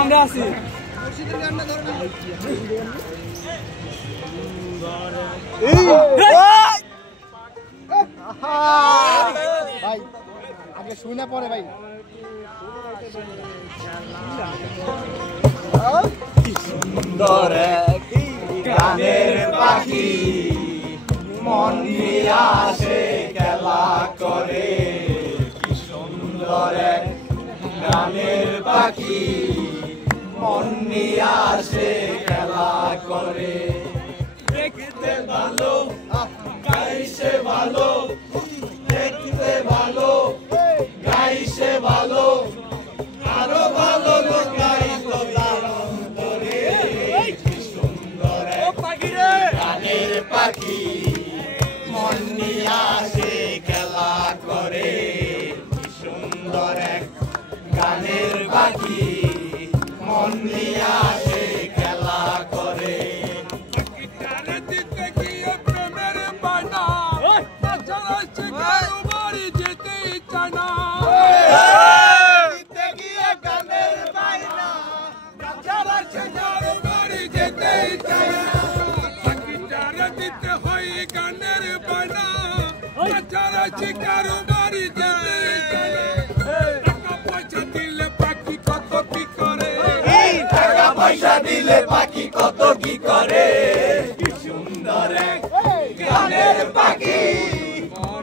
আমরা আছি ভাই আগে শুই না পরে ভাই কি সুন্দর এক গানের পাখি মন নিয়ে আসে খেলা করে কি সুন্দর এক গানের পাখি মন নিয়ে আসে খেলা করে দেখতে ভালো গাইছে ভালো দেখতে ভালো গাইছে ভালো আরো ভালো গাইতো তার অন্তরে কি সুন্দর এক গানের পাখি মন নিয়ে আসে খেলা করে কি সুন্দর এক গানের পাখি মন নিয়ে আসে খেলা করে শিকারু বাড়ি যেতে টাকা পয়সা দিলে পাখি কত কি করে টাকা পয়সা দিলে পাখি কত কি করে কি সুন্দর এক গানের পাখি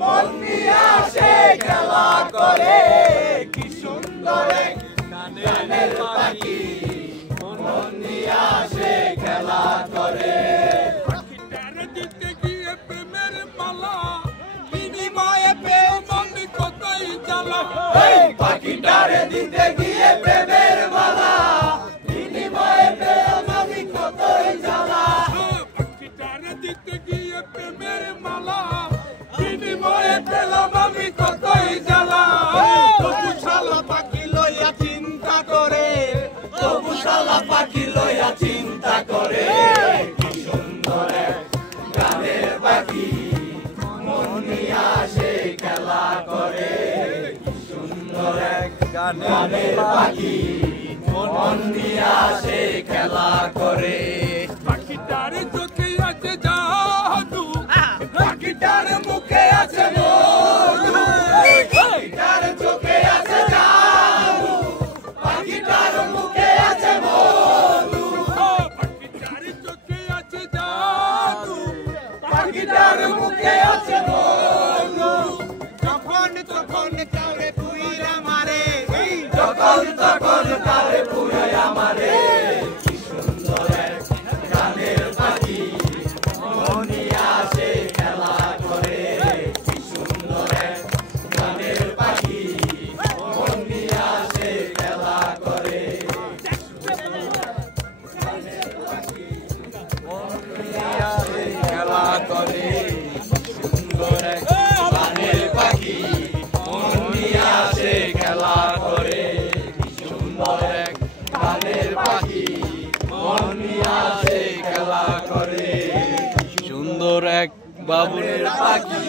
মন নিয়ে আসে খেলা করে কি সুন্দর এক গানের পাখি মন নিয়ে আসে খেলা করে পাখিটারে দিতে গিয়ে প্রেমের মালা বিনিময়ে পেও মনে কতই জ্বালা পাখিটারে দিতে গিয়ে প্রেমের মালা বিনিময়ে পেও মনে কতই জ্বালা পাখিটারে দিতে গিয়ে প্রেমের মালা বিনিময়ে পেলাম আমি কতই জ্বালা তবু শালা পাখি লইয়া চিন্তা করে তবু শালা পাখি লইয়া চিন্তা করে কি সুন্দর এক গানের পাখি মন নিয়ে আসে খেলা করে কি সুন্দর এক গানের পাখি মন নিয়ে আসে খেলা করে পাখিটারে চোখে আছে জাদু পাখিটারে মুখে আছে মধু পাখিটার চোখে আছে জাদু পাখিটার মুখে আছে মধু পাখিটারে চোখে আছে জাদু পাখিটার মুখে আছে মধু যখন তখন কাউরে পুইরা মারে যখন তখন কারে পুরে আমারে কি সুন্দর এক গানের পাখি মন নিয়ে আসে খেলা করে কি সুন্দর এক গানের পাখি মন নিয়ে আসে খেলা করে খেলা করে সুন্দর এক গানের পাখি মন নিয়ে আসে খেলা করে সুন্দর এক গানের পাখি মন নিয়ে আসে খেলা করে সুন্দর এক বাবুরের পাখি